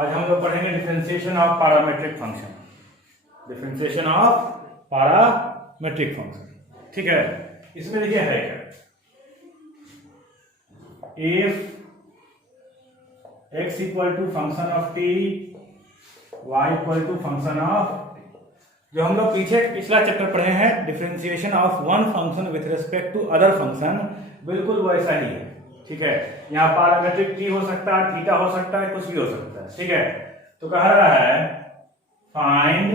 आज हम लोग पढ़ेंगे differentiation of parametric function. Differentiation of parametric function, ठीक है। इसमें देखिए है क्या, if x equal to function of t, y equal to function of, जो हम लोग पिछला चैप्टर पढ़े हैं differentiation of one function with respect to other function, बिल्कुल वैसा ही है, ठीक है। यहाँ पैरामेट्रिक t हो सकता है, थीटा हो सकता है, कुछ भी हो सकता है, ठीक है। तो कह रहा है find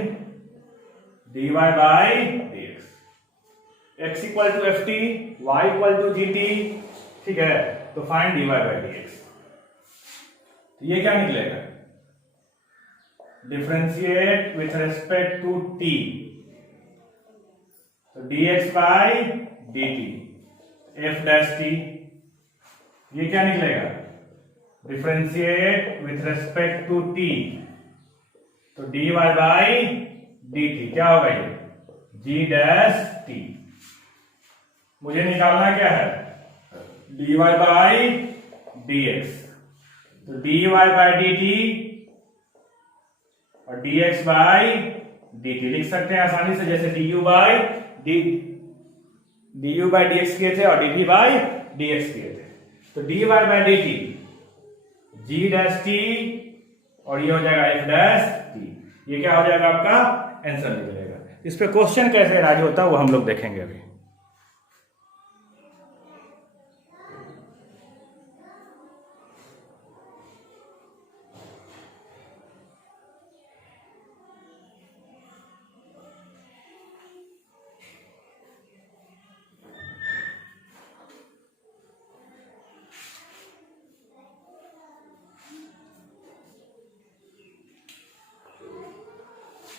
dy by dx, x equal to F T, Y equal to G T, ठीक है। तो फाइंड dy बाई dx, तो ये क्या निकलेगा, differentiate with respect to t, तो dx by dt f dash t, ये क्या निकलेगा, differentiate with respect to t, तो dy बाई dt क्या होगा ये, g डैश t। मुझे निकालना क्या है, dy बाई dx, तो dy बाई dt और dx बाई dt लिख सकते हैं आसानी से, जैसे du बाई dx किए थे और dt बाई dx किए थे। तो dy by dt g dash t और ये हो जाएगा f डैश t, ये क्या हो जाएगा आपका आंसर निकलेगा। इस पे क्वेश्चन कैसे राज होता है वो हम लोग देखेंगे अभी।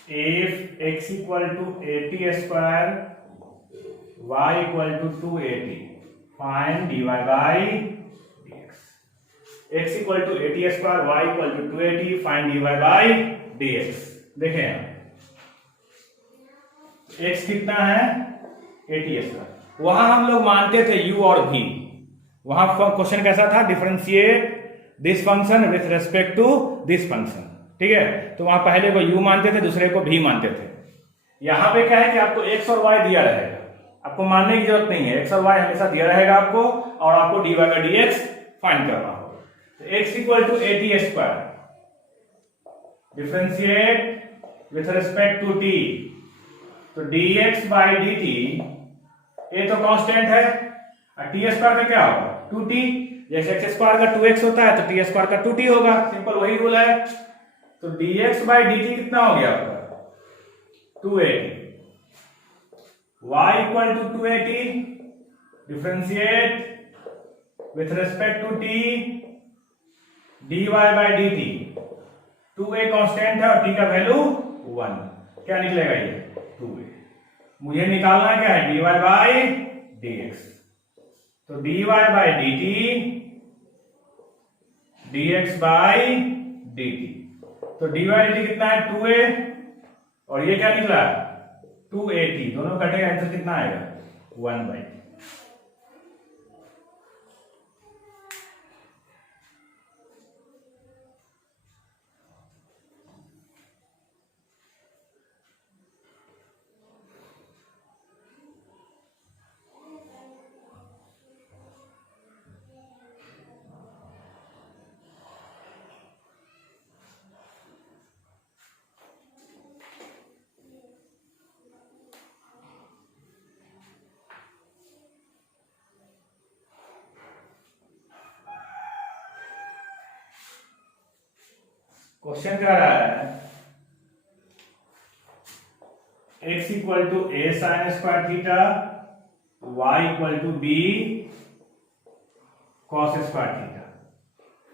if x equal to 80 square, y equal to 280, find dy by dx। x equal to 80 square, y equal to 280, find dy by dx। देखें यहाँ x कितना है 80 स्क्वायर, वहां हम लोग मानते थे u और v, वहां क्वेश्चन कैसा था, differentiate this function with respect to this function, ठीक है। तो वहां पहले को u मानते थे, दूसरे को v मानते थे। यहां पे क्या है कि आपको x और y दिया रहेगा, आपको मानने की जरूरत नहीं है, x और y हमेशा दिया रहेगा आपको, और आपको dy बाई dx फाइंड करना होगा। तो x equal to 80 square, differentiate with respect to t, तो dx बाई dt, ये तो कांस्टेंट है, और t स्क्वायर का क्या होगा 2t, जैसे x स्क्वायर का 2x होता है तो t स्क्वायर का 2t होगा, सिंपल वही रूल है। तो dx बाई dt कितना हो गया आपका 280, y equal to 280, differentiate with respect to t, dy by dt, 2a constant है और t का वैल्यू 1, क्या निकलेगा ये 2a। मुझे निकालना क्या है dy बाई dx, तो dy by dt dx by dt, तो dy बाई dt कितना है 2a, और ये क्या निकला 280, दोनों कटेगा, आंसर कितना आएगा 1 बाई। क्वेश्चन क्या रहा है, x equal to a sine square theta, y equal to b cos square theta,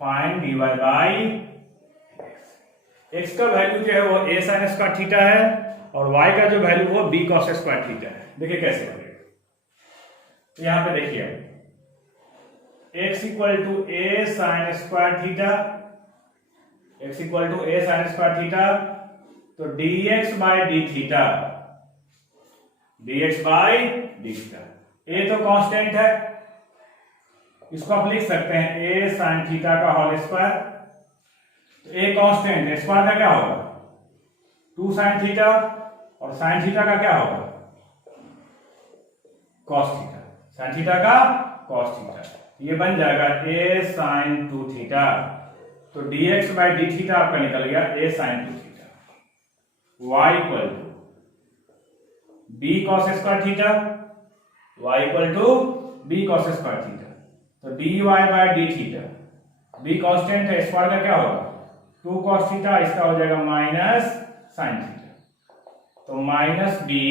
find dy by x का वैल्यू जो है वो a साइन स्क्वायर थीटा है, और y का जो वैल्यू वो b कॉस स्क्वायर थीटा है। देखिए कैसे करेगा, तो यहां पे देखिए x equal to a sine square theta, x equal to a sine square theta, तो dx by D theta, dx by D theta, a तो कांस्टेंट है, इसको आप लिख सकते हैं a साइन थीटा का होल स्क्वायर तो ए कांस्टेंट है, स्क्वायर का क्या होगा 2 साइन थीटा, और साइन थीटा का क्या होगा कॉस थीटा, साइन थीटा का कॉस थीटा, ये बन जाएगा ए साइन 2 थीटा। तो dx बाई डी थीटा आपका निकल गया A sine 2 theta. y equal to B cos square theta, y equal to B cos square theta. तो dy by D theta, B constant है, square का क्या होगा 2 cos theta, इसका हो जाएगा माइनस साइन थीटा, तो माइनस बी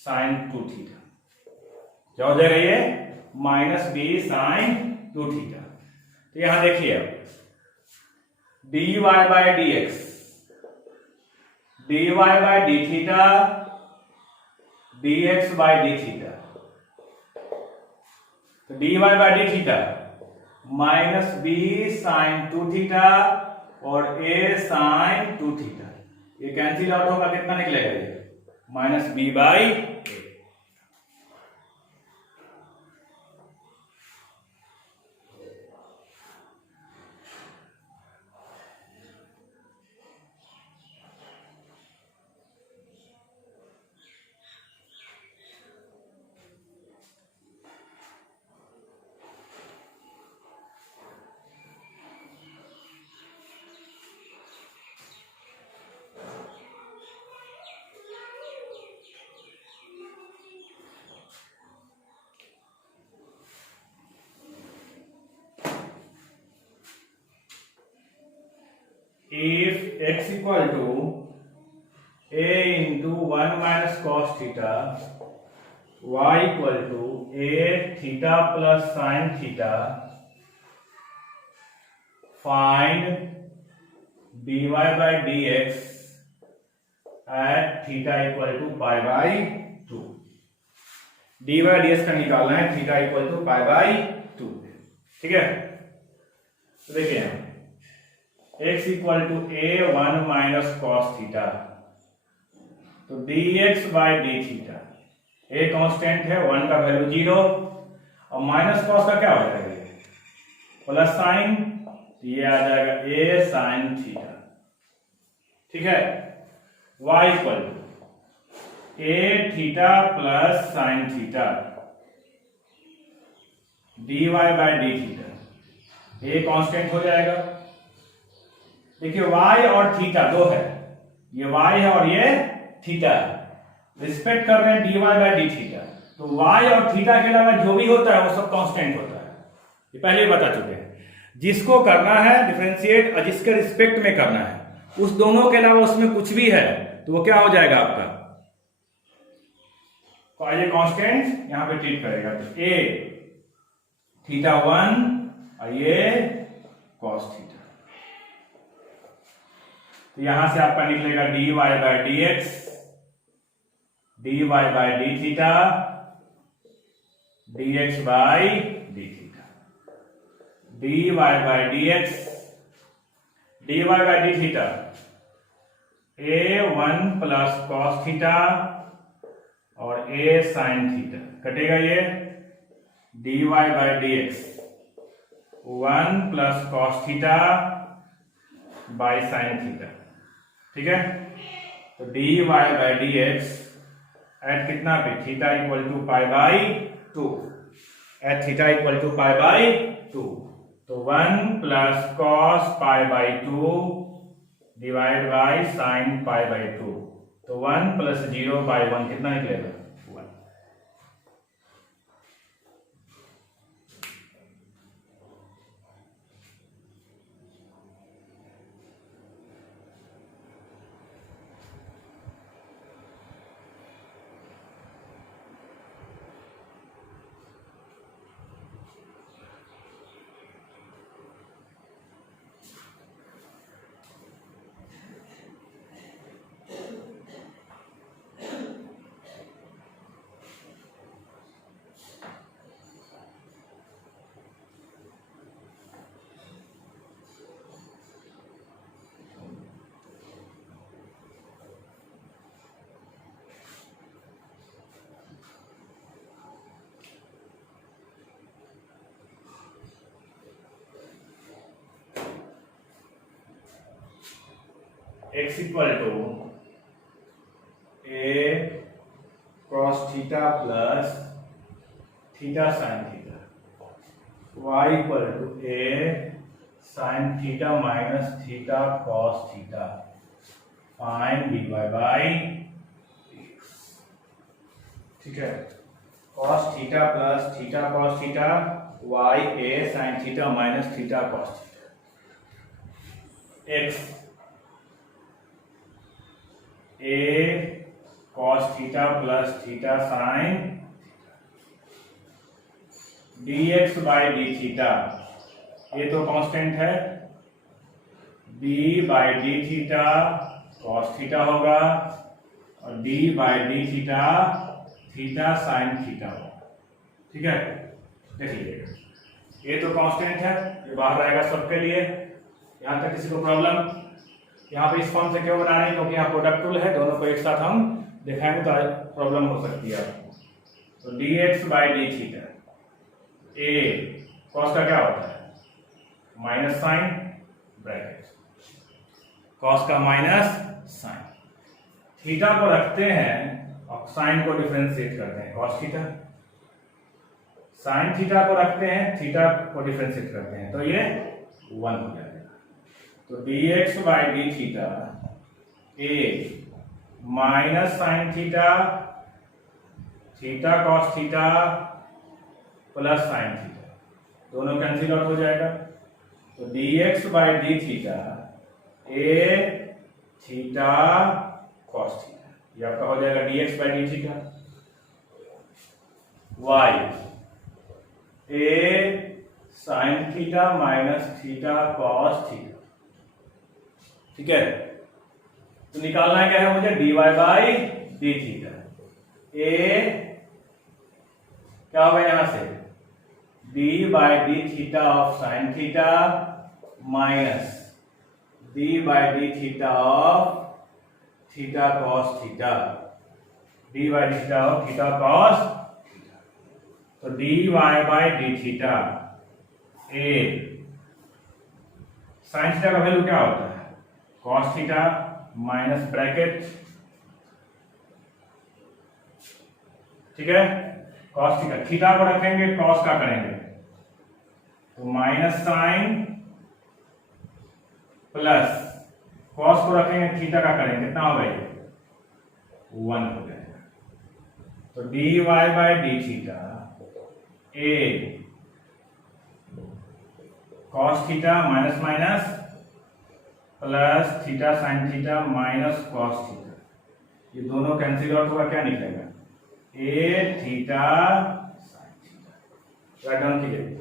साइन 2 थीटा। क्या हो जाएगा ये माइनस बी साइन 2 थीटा। तो यहां देखिए अब dy by D x, dy by D theta, dx by D theta. तो dy by D theta minus B sine 2 theta और a साइन 2 थीटा, ये कैंसिल आउट होगा, कितना निकलेगा ये minus B by A. If x equal to a into 1 minus cos theta, y equal to a theta plus sin theta, find dy by dx at theta equal to pi by 2। dy by dx का निकालना है, theta equal to pi by 2। ठीक है, तो देखिए x equal to a 1 minus cos theta, तो dx by D theta, a constant है, 1 का वैल्यू 0, और माइनस कॉस का क्या हो जाएगा प्लस साइन, ये आ जाएगा a साइन थीटा। ठीक है, y equal to a theta plus sine theta, dy by D theta, a constant हो जाएगा। देखिए y और थीटा दो है, ये y है और ये थीटा, रिस्पेक्ट कर रहे हैं dy बाई डी थीटा, तो y और थीटा के अलावा जो भी होता है वो सब कांस्टेंट होता है, ये पहले ही बता चुके हैं। जिसको करना है डिफरेंशिएट और जिसके रिस्पेक्ट में करना है, उस दोनों के अलावा उसमें कुछ भी है तो वो क्या हो जाएगा आपका, तो ये कांस्टेंट यहां पे ट्रीट करेगा। तो a थीटा 1 और ये कॉस थीटा, तो यहां से आपका निकलेगा dy by D x, dy by D theta, dx by D theta, dy by D x, dy by D theta a 1 plus cos theta और a साइन थीटा, कटेगा ये dy by D x 1 plus cos theta by sine theta. ठीक है, तो dy by D x at कितना पे theta equal to pi by 2, at theta equal to pi by 2, तो 1 plus cos pi by 2 divide by sine pi by 2, तो 1 plus 0 by 1 कितना निकलेगा 1। x equal to a cos theta plus theta sine theta, y equal to a sine theta minus theta cos theta, find dy by dx। ठीक है, cos theta plus theta cos theta, y a sine theta minus theta cos theta, x a cos theta plus theta sine dx by D theta, ये तो constant है, d by D theta cos theta होगा और d by D theta theta sine theta होगा। ठीक है, देखिए ये तो कांस्टेंट है, ये बाहर आएगा सबके लिए। यहां तक किसी को प्रॉब्लम? यहाँ पे इस फॉर्म से क्यों बना रहे हैं? क्योंकि यहाँ प्रोडक्ट रूल है, दोनों को एक साथ हम दिखाएंगे तो प्रॉब्लम हो सकती है आपको। तो dx by D theta, a cos का क्या होता है? माइनस साइन ब्रैकेट, cos का माइनस साइन, थीटा को रखते हैं और साइन को डिफरेंशिएट करते हैं, cos थीटा, साइन थीटा को रखते हैं, थीटा को डिफरेंशिएट करते हैं, तो ये 1 हो जाएगा। तो dx by D theta a minus sine theta theta cos theta plus sine theta, दोनों कैंसिल आउट हो जाएगा। तो dx by D theta a theta cos theta, ये आपका हो जाएगा dx by D theta. y a sine theta minus theta cos theta. ठीक है, तो निकालना क्या है मुझे? dy by D theta, a क्या होगा यहां से? d by D theta of sine theta minus d by D theta of theta cos theta, d by D theta of theta cos theta. तो dy by D theta a sine theta का value क्या होता है? cos theta minus bracket, ठीक है, cos theta, theta को रखेंगे cos का करेंगे तो माइनस साइन प्लस cos को रखेंगे थीटा का करेंगे, कितना होगा ये? 1 हो जाएगा। तो dy by D theta a cos theta minus minus plus theta sine theta minus cos theta, ये दोनों कैंसिल आउट होगा, क्या निकलेगा? a theta sine theta. Write down कीजिए।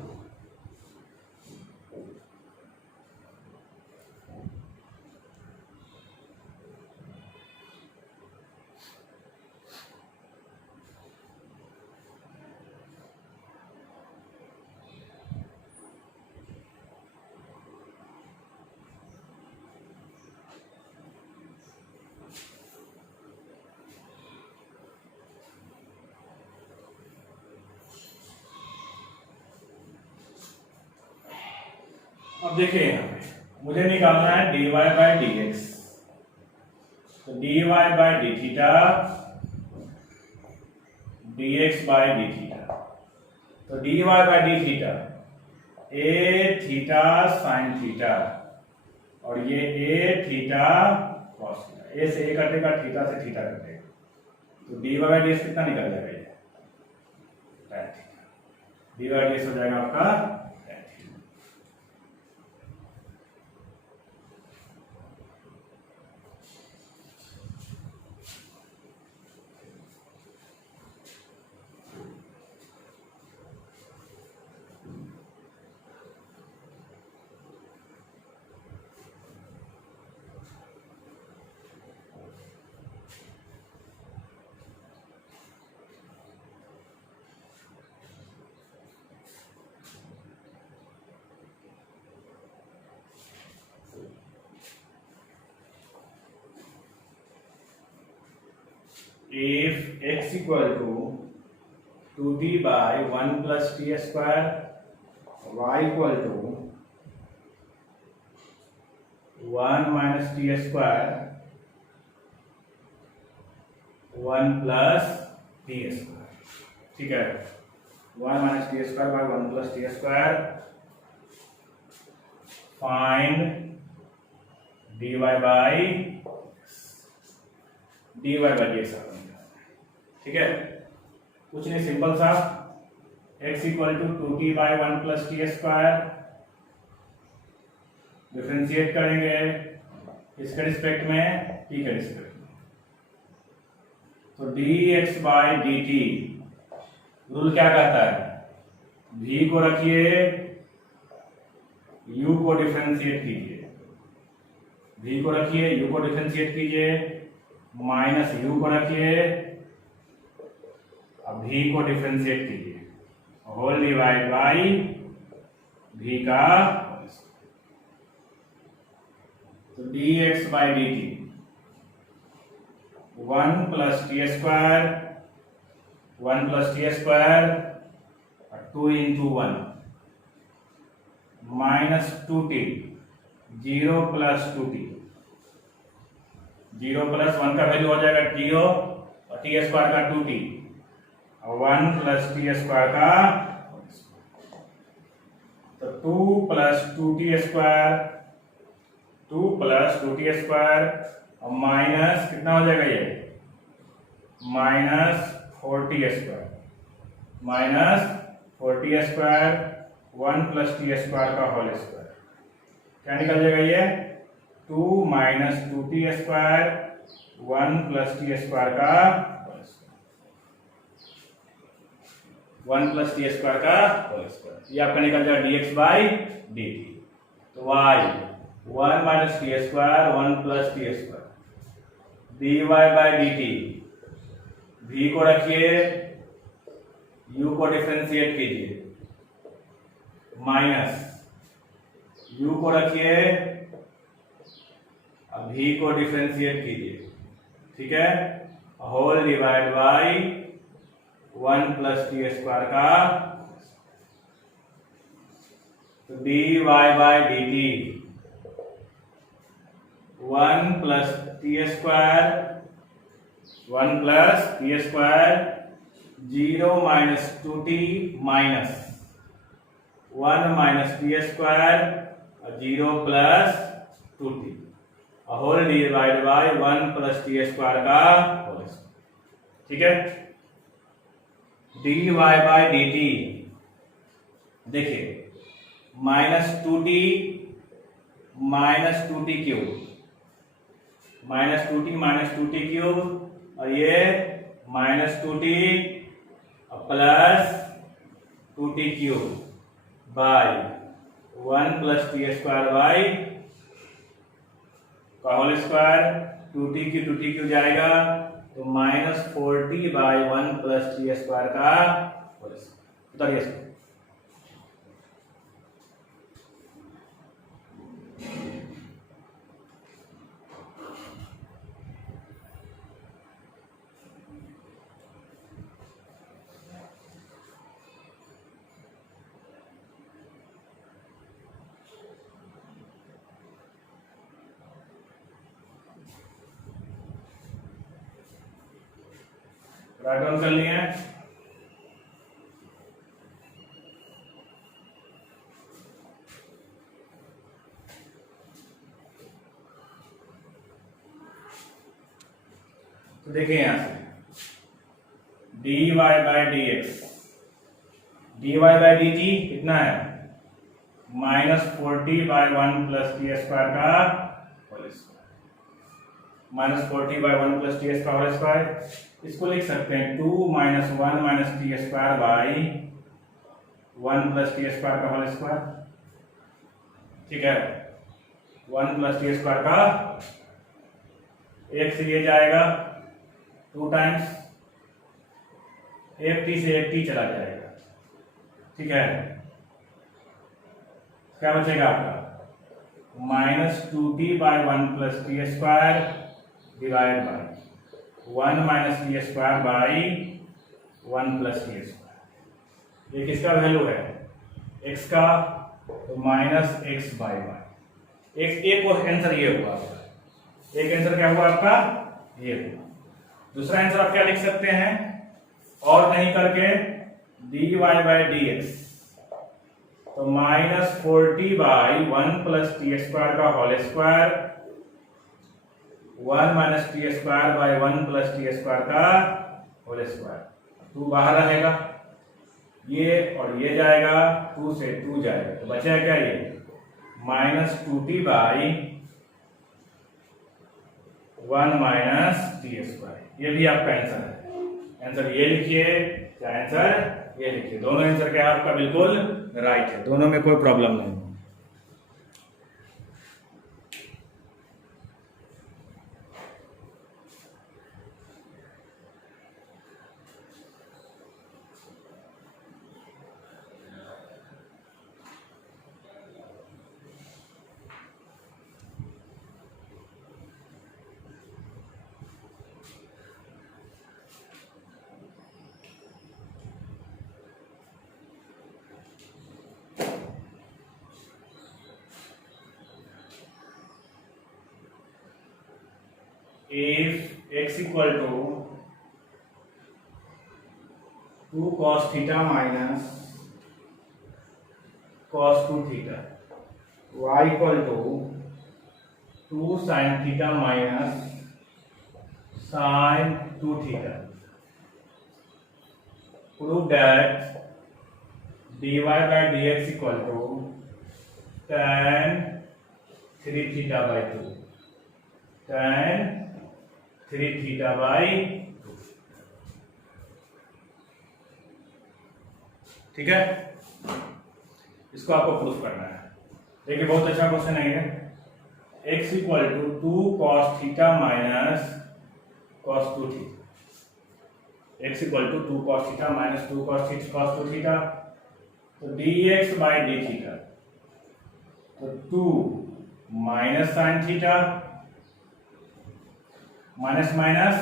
अब देखिए यहाँ पे मुझे निकालना है dy बाई डी एक्स, तो dy by D theta dx by D theta, तो dy by D theta a theta sine theta और ये a theta cos theta, a से a कटेगा, थीटा से थीटा कटेगा, तो dy बाई डी एक्स कितना निकल जाएगा? ये tan theta, dy by D x हो जाएगा आपका tan theta. if x equal to 2t by 1 plus t square, y equal to 1 minus t square, 1 plus T square, ठीक है, 1 minus T square by 1 plus T square, find dy by dx, ठीक है, कुछ नहीं, simple सा, x equal to 2t by 1 plus T square, differentiate करेंगे इसके respect में, t के रिस्पेक्ट में, तो dx बाई dt, रूल क्या कहता है, v को रखिए, u को डिफ्रेंशिएट कीजिए, v को रखिए, u को डिफ्रेंशिएट कीजिए, माइनस u को रखिए, अब v को डिफ्रेंशिएट कीजिए, होल डिवाइड बाई v का, तो dx by dt 1 plus T square, 1 plus T square, 2 into 1 minus 2t, 0 plus 2t, 0 plus 1 का वैल्यू हो जाएगा टीओ, और टी स्क्वायर का 2t, और 1 प्लस टी स्क्वायर का, तो 2 plus 2t square, 2 plus 2t square, और माइनस कितना हो जाएगा ये, minus 4t square, minus 4t square, 1 plus T square का होल स्क्वायर, क्या निकल जाएगा ये, 2 minus 2t square, 1 plus T square का whole square, 1 plus T square का होल स्क्वायर, ये आपका निकल जाएगा dx बाई dt, तो y 1 minus T square, 1 plus T square, dy by dt, v को रखिए, u को डिफरेंशिएट कीजिए, माइनस u को रखिए, अब v को डिफरेंशिएट कीजिए, ठीक है, whole divide by 1 plus T square का, तो dy by dt 1 plus T square, 1 plus T square, 0 minus 2t minus 1 minus T square, 0 plus 2t, whole divide by 1 plus T square का whole square, ठीक है, dy by dt, देखिए minus 2t minus 2t cube, minus 2t cube, और ये minus 2t plus 2t cube by 1 plus T square by का whole square, 2t Q जाएगा, तो minus 4t by 1 plus T square का whole square, उतारिए इसको, write down कर लिए हैं, तो देखिए यहां से dy by dx, dy by dt कितना है, minus 4t by 1 plus T square का whole square, minus 4t by 1 plus T square whole square, इसको लिख सकते हैं 2 minus 1 minus T square by 1 plus T square का होल स्क्वायर, ठीक है, 1 प्लस टी स्क्वायर का, एक से ये जाएगा 2 टाइम्स, एक टी से एक टी चला जाएगा, ठीक है, क्या बचेगा आपका, minus 2t by 1 plus T square divide by 1 minus T square by 1 plus T square, ये किसका वैल्यू है, x का, तो माइनस एक्स बाई वाई, एक आंसर ये हुआ आपका, एक आंसर क्या हुआ आपका, ये हुआ, दूसरा आंसर आप क्या लिख सकते हैं, और नहीं करके dy बाई डी एक्स, तो -40/1 प्लस टी स्क्वायर का whole square, 1 minus T square by 1 plus T square का होल स्क्वायर। 2 बाहर रहेगा, ये और ये जाएगा, 2 से 2 जाएगा, तो बचा क्या ये -2t by 1 minus T square. ये भी आपका आंसर है। आंसर ये लिखिए, क्या आंसर ये लिखिए। दोनों आंसर क्या है आपका बिल्कुल राइट है, दोनों में कोई प्रॉब्लम नहीं। If x equal to 2 cos theta minus cos 2 theta, y equal to 2 sin theta minus sin 2 theta, prove that dy by dx equal to tan 3 theta by 2, tan 3 theta by 2। ठीक है, इसको आपको proof करना है। देखिए बहुत अच्छा question है ये। x equal to 2 cos theta minus cos 2 theta, x equal to 2 cos theta minus 2 cos 2 theta, तो dx बाई डी थीटा, तो 2 minus sine theta, minus minus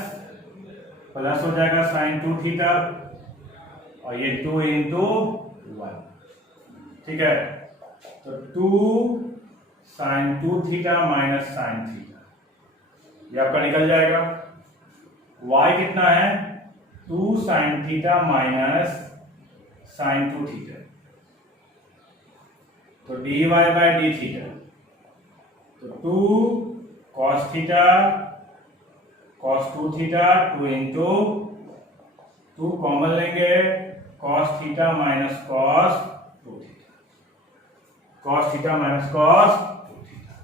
plus हो जाएगा साइन 2 थीटा, और ये 2 इंटू 1। ठीक है, तो 2 sine 2 theta minus sine theta, ये आपका निकल जाएगा। y कितना है, 2 sine theta minus sine 2 theta, तो dy बाई डी थीटा, तो 2 cos theta cos 2 theta, 2 into 2 common लेंगे, cos theta minus cos 2 theta, cos theta minus cos 2 theta,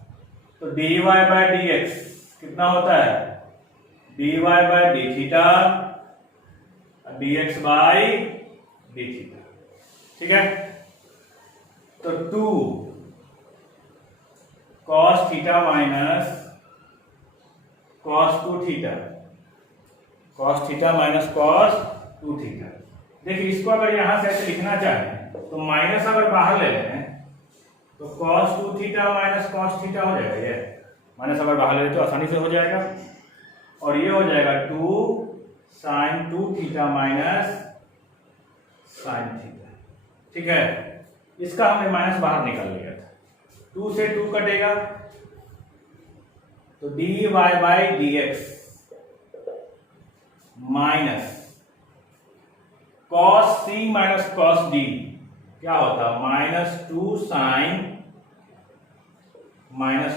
तो dy बाई डी एक्स कितना होता है, dy by D theta, dx by D theta. ठीक है, तो 2 cos theta minus cos 2 theta, cos theta minus cos 2 theta. देखिए इसको अगर यहां से ऐसे लिखना चाहें तो माइनस अगर बाहर ले लें तो cos 2 theta minus cos theta हो जाएगा। ये माइनस अगर बाहर ले लें तो आसानी से हो जाएगा, और ये हो जाएगा 2 sin 2 theta minus sin theta. ठीक है, इसका हमने माइनस बाहर निकाल लिया था, 2 से 2 कटेगा, तो dy by D x minus cos c minus cos d क्या होता है, minus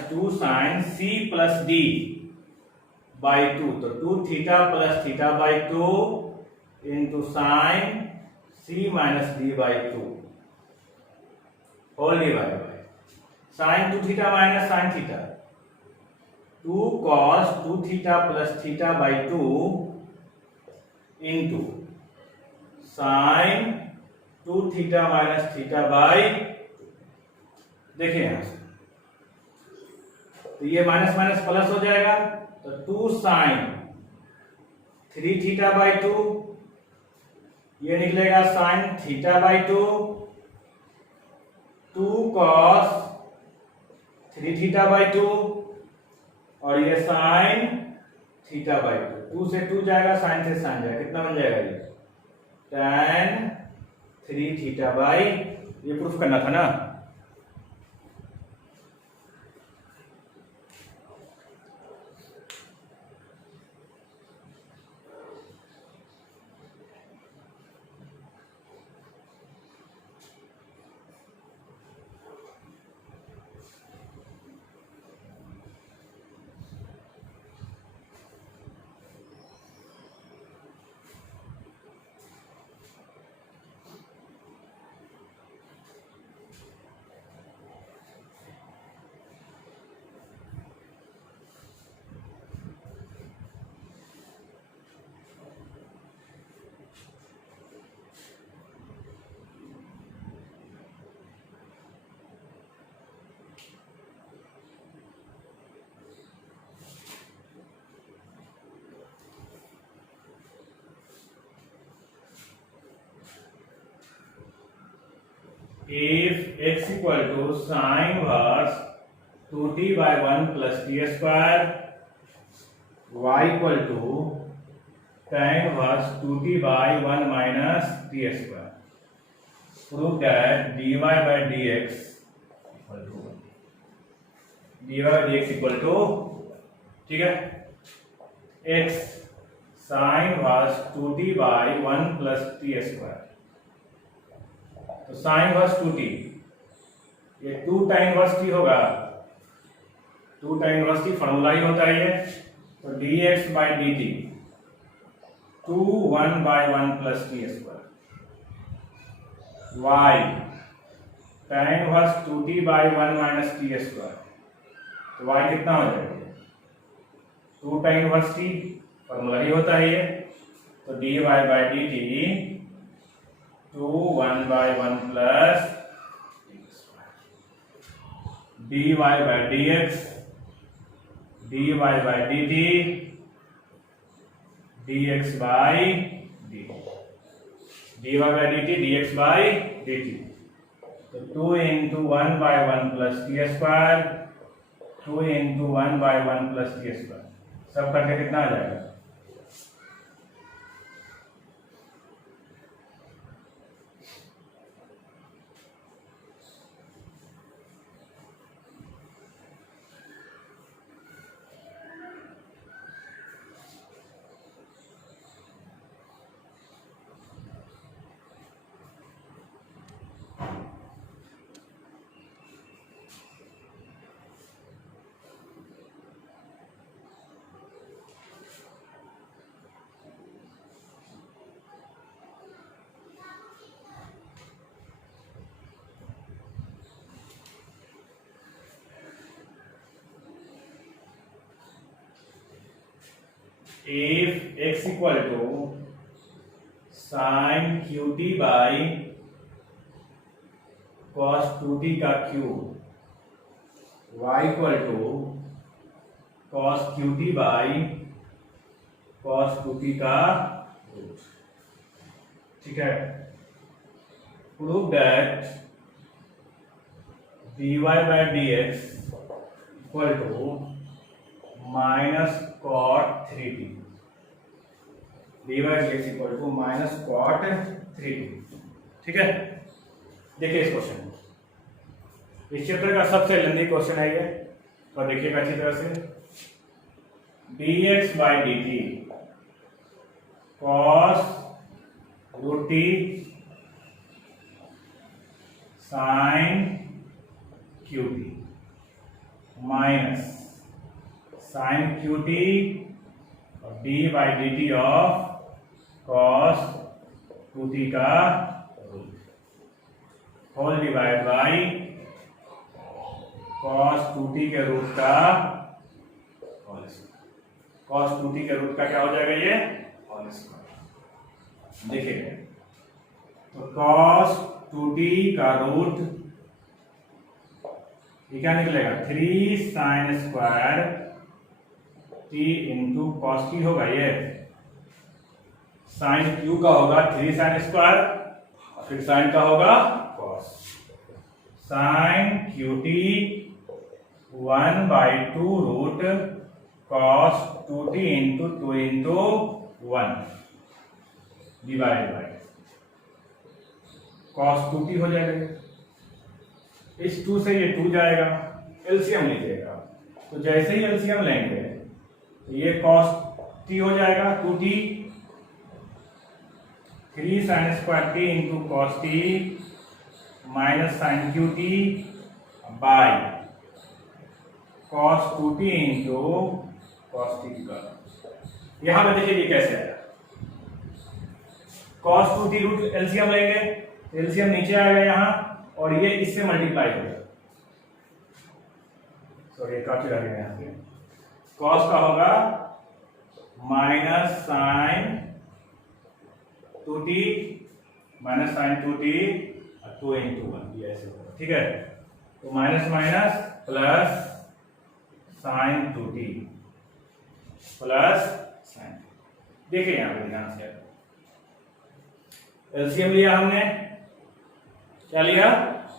two sine c plus d by 2, तो 2 theta plus theta by 2 into sine c minus d by 2 whole divide by sine 2 theta minus sine theta, 2 cos 2 theta plus theta by 2 into sine 2 theta minus theta by. देखिए यहां से तो ये minus minus plus हो जाएगा, तो 2 sign 3 theta by 2, ये निकलेगा sine theta by 2, 2 cos 3 theta by 2, और ये साइन थीटा बाई 2, 2 से 2 जाएगा, साइन से साइन जाएगा, कितना बन जाएगा ये tan 3 थीटा बाई, ये प्रूफ करना था ना। if x equal to sin inverse 2t by 1 plus t square, y equal to tan inverse 2t by 1 minus t square. Prove that dy by dx equal to 1. dy by dx equal to, ठीक है, x sin inverse 2t by 1 plus t square. तो sin inverse 2t, ये 2 tan inverse t होगा, 2 tan inverse t formula ही होता है ये, तो dx by dt 2 1 by 1 plus t square. y tan inverse 2t by 1 minus t square, तो y कितना हो जाएगा, 2 tan inverse t फॉर्मूला ही होता है ये, तो dy by dt 2 1 by 1 plus dy by dx dy by dt dx by dt dy by dt dx by dt. तो 2 into 1 by 1 plus t square, 2 into 1 by 1 plus t square, सब करके कितना आ जाएगा, if x equal to sin qt by cos 2t का cube, y equal to cos qt by cos 2t का root, ठीक है. Prove that dy by dx equal to minus cot 3t, dy by dx equal to minus cot 3t, ठीक है. देखिए इस question को, इस चैप्टर का सबसे लेंथी क्वेश्चन है ये, तो देखिएगा अच्छी तरह से. dx by dt cos root t sin qt minus sin qt और d by dt of cos 2t का root whole divide by cos 2t के रूट का होल स्क्वायर. cos 2t के रूट का क्या हो जाएगा, ये होल स्क्वायर. देखिए तो cos 2t का रूट ये क्या निकलेगा, 3 sin square t into cos t होगा, ये साइन q का होगा 3 sin स्क्वायर और फिर साइन का होगा cos. Sine qt 1 by 2 root cos 2t into 2 into 1 divide by cos 2t हो जाएगा. इस 2 से ये 2 जाएगा, एलसीएम लीजिएगा, तो जैसे ही एलसीएम लेंगे ये cos t हो जाएगा 2t, 3 sin square t into cos t minus sine qt by cos 2t into cos t का. यहां पे देखिए ये कैसे आएगा, cos 2t रूट एलसीएम लेंगे, एलसीएम नीचे आएगा यहाँ और ये इससे मल्टीप्लाई हो जाएगा. सॉरी काफी रह गया यहाँ पे, cos का होगा minus sine 2t minus sine 2t 2 into 1, ये ऐसे होगा, ठीक है. तो minus minus plus sine 2t plus sine. देखिए यहाँ पे ध्यान से एलसीएम लिया हमने, क्या लिया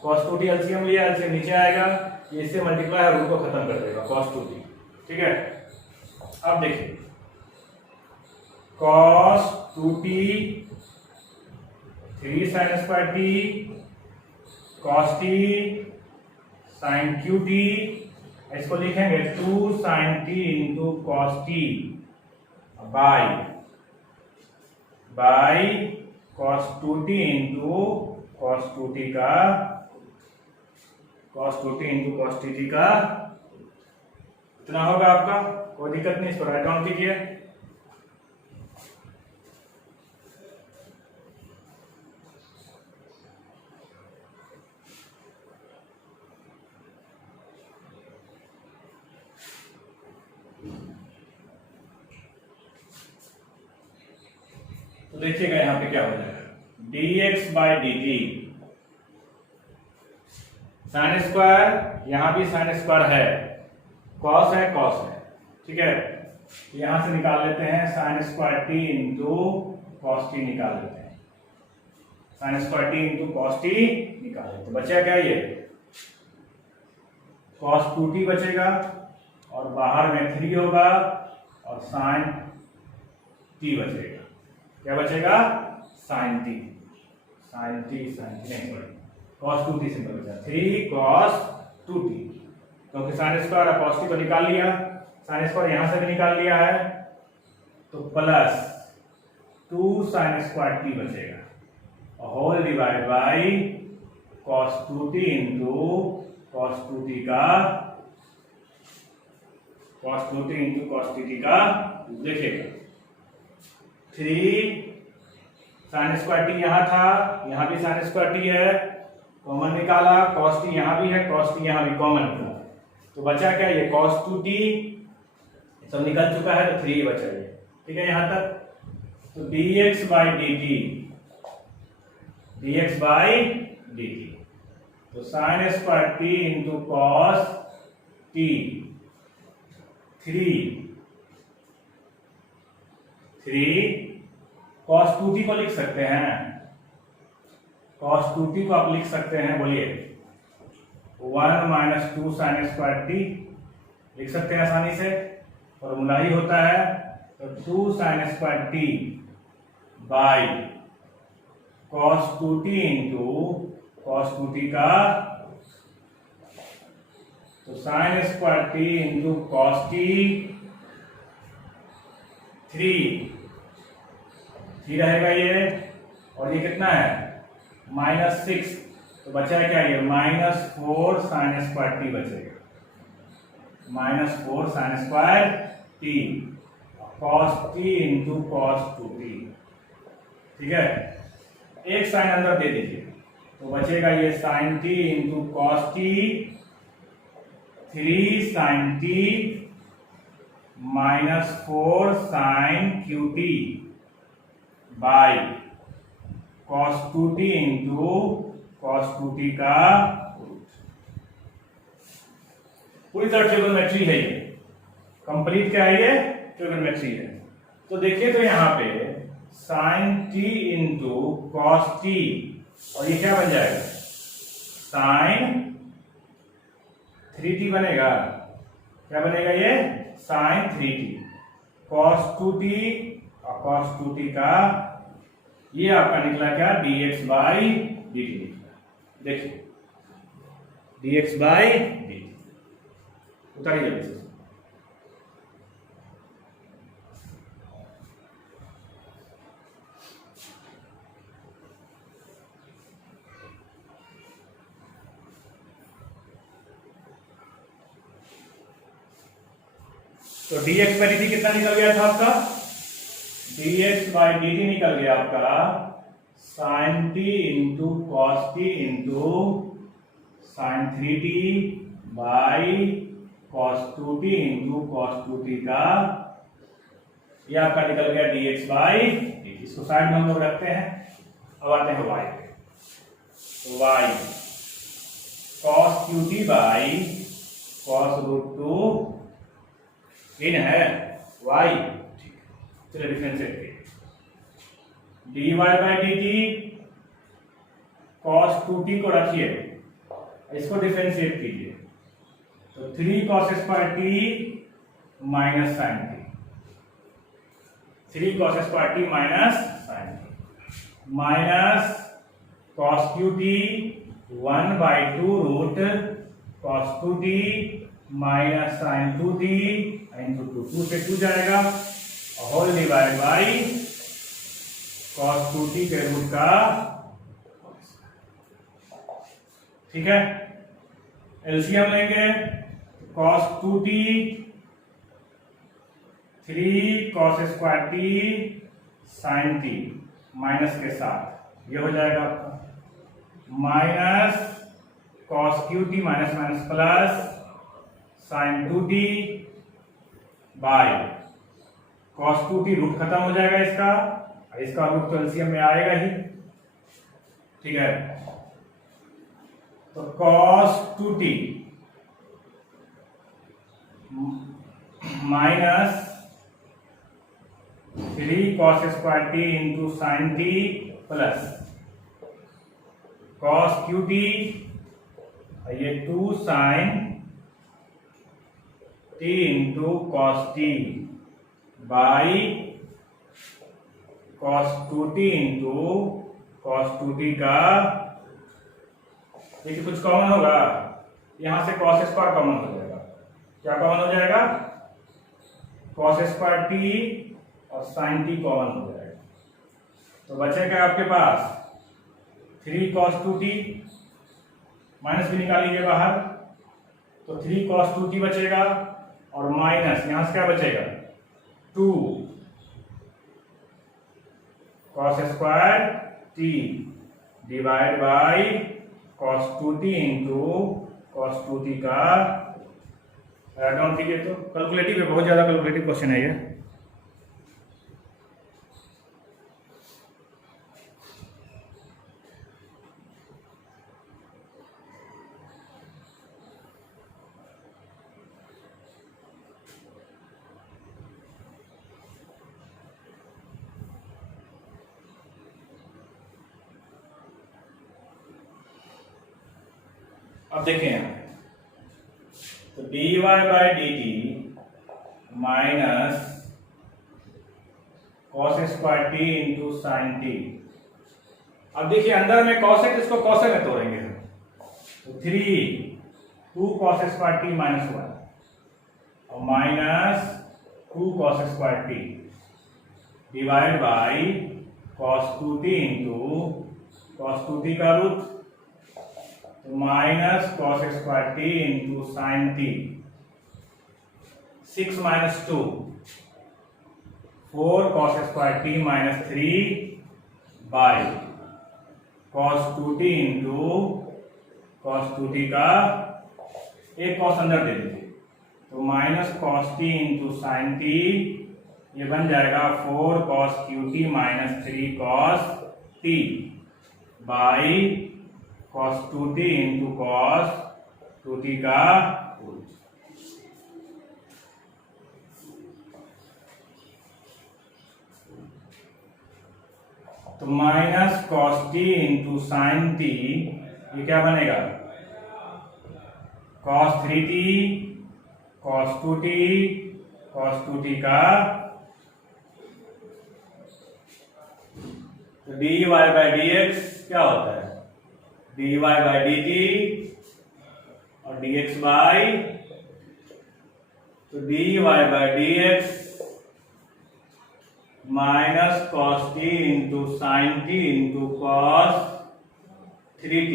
cos 2t एलसीएम लिया, एलसीएम नीचे आएगा, ये इससे मल्टीप्लाई रूट को खत्म कर देगा cos 2t। ठीक है, अब देखिए cos 2t 3 sin square t cos t sin qt, इसको लिखेंगे 2 sin t into cos t by cos 2t into cos 2t का cos 2t into cos 2t का इतना होगा आपका, कोई दिक्कत नहीं, इसको राइट डाउन कीजिए। तो देखिएगा यहां पे क्या हो जाएगा, dx by dt sine square, यहां भी साइन स्क्वायर है, कॉस है, कॉस है। ठीक है, यहां से निकाल लेते हैं sine square t into cos T निकाल लेते हैं, sine square t into cos T निकाल लेते हैं। बचा क्या, ये cos 2t बचेगा और बाहर में 3 होगा और साइन t बचेगा। क्या बचेगा, साइन t नहीं सॉरी cos 2t सिंपल बचा 3 cos 2t, क्योंकि साइन स्क्वायर और cos t को निकाल लिया, साइन स्क्वायर यहां से भी निकाल लिया है, तो प्लस 2 sin स्क्वायर t बचेगा whole divide by cos 2t into cos 2t का cos 2t into cos 2t का देखिएगा 3 sin स्क्वायर t यहां था, यहां भी sin स्क्वायर t है, कॉमन निकाला, cos t यहां भी है, cos t यहां भी कॉमन था, तो बचा क्या, ये cos 2t सब निकल चुका है, तो 3 बचा ये। ठीक है, यहां तक तो dx बाई dt, तो sin square t into cos t 3 cos 2t को लिख सकते हैं, cos 2t को आप लिख सकते हैं, बोलिए 1 माइनस 2 sin स्क्वायर t लिख सकते हैं आसानी से, फॉर्मूला ही होता है, तो 2 sin square t by cos 2t into cos 2t का, तो sin square t into cos t 3 रहेगा ये, और ये कितना है -6, तो बचा है क्या, ये -4 sin स्क्वायर t बचेगा, -4 sin square t cos t into cos 2t। ठीक है, एक साइन अंदर दे दीजिए, तो बचेगा ये sin t into cos t 3 sin t -4 sin qt by cos 2t into cos 2t का पूरी तरह ट्रिगोनोमेट्री है, ये कंप्लीट क्या है, ये ट्रिगोनोमेट्री है। तो देखिए, तो यहां पे sin t into cos t, और ये क्या बन जाएगा, sin 3t बनेगा, क्या बनेगा ये sin 3t, cos 2t और cos 2t का ये आपका निकला क्या, dx बाई dt निकला। देखिए dx बाई dt उतारिए जल्दी से। तो dx बाई dt कितना निकल गया था आपका, dx बाई dt निकल गया आपका sin t into cos t into sin 3t by cos 2t into cos 2t का, ये आपका निकल गया dx बाई dt। इसको साइड में हम लोग रखते हैं, अब आते हैं y पे, तो y cos qt by cos √2 इन है y, चलिए डिफरेंशिएट करिए, dy by dt cos 2t को रखिए इसको डिफरेंशिएट कीजिए तो 3 cos square t minus sine t, 3 cos square t minus sine t minus cos q t 1/2 root cos 2t minus sine 2t into 2 से 2 जाएगा whole divide by cos 2t के root का, ठीक है। एलसीएम लेंगे cos 2t 3 cos square t sin t minus के साथ ये हो जाएगा आपका minus cos QT minus minus plus sin 2t by cos 2t root खत्म हो जाएगा इसका रूट तो एलसीएम में आएगा ही, ठीक है। तो cos 2t minus 3 cos square t into sine t plus cos QT ये 2 sine t into cos t by cos 2t into cos 2t का, देखिए कुछ कॉमन होगा यहां से cos स्क्वायर कॉमन हो जाएगा, क्या कॉमन हो जाएगा cos स्क्वायर t और sin t कॉमन हो जाएगा तो बचेगा आपके पास 3 cos 2t माइनस भी निकाल लीजिए बाहर तो 3 cos 2t बचेगा और माइनस यहां से क्या बचेगा 2 cos square t divide by cos 2t into cos 2t का डाउन कीजिए तो कैलकुलेटिव है, बहुत ज्यादा कैलकुलेटिव क्वेश्चन है ये। अब देखें यहाँ तो dy by D T minus cos square T into sine T. अब देखिए अंदर में cos है इसको cos में तोड़ेंगे तो 2 cos स्क्वायर टी माइनस 1 और minus 2 cos square T divide by cos 2t into cos 2t का रूट तो minus cos square T into sine T 6 minus 2 4 cos square t minus 3 by cos 2t into cos 2t का एक cos अंदर दे दीजिए तो minus cos t into sign T ये बन जाएगा 4 cos QT minus 3 cos t by cos 2t into cos 2t का उल्टा। तो minus cos t into sine t ये क्या बनेगा cos 3t cos 2t cos 2t का तो dy बाई dx क्या होता है dy बाई dt और dx बाई तो dy by dx minus cos t into sine t into cos 3t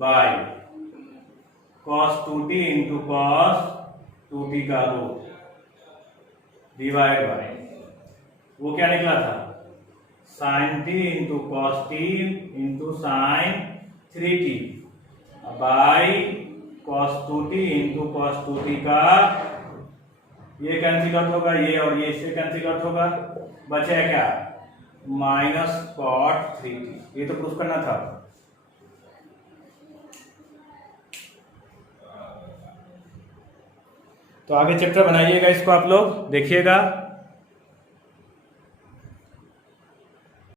by cos 2t into cos 2t का root divide by वो क्या निकला था sine t into cos t into sine 3t by cos 2t into cos 2t का ये cancel out होगा ये और ये इससे कैंसिल आउट होगा बचेगा क्या माइनस cot 3t ये तो प्रूफ करना था। तो आगे चैप्टर बनाइएगा इसको आप लोग देखिएगा।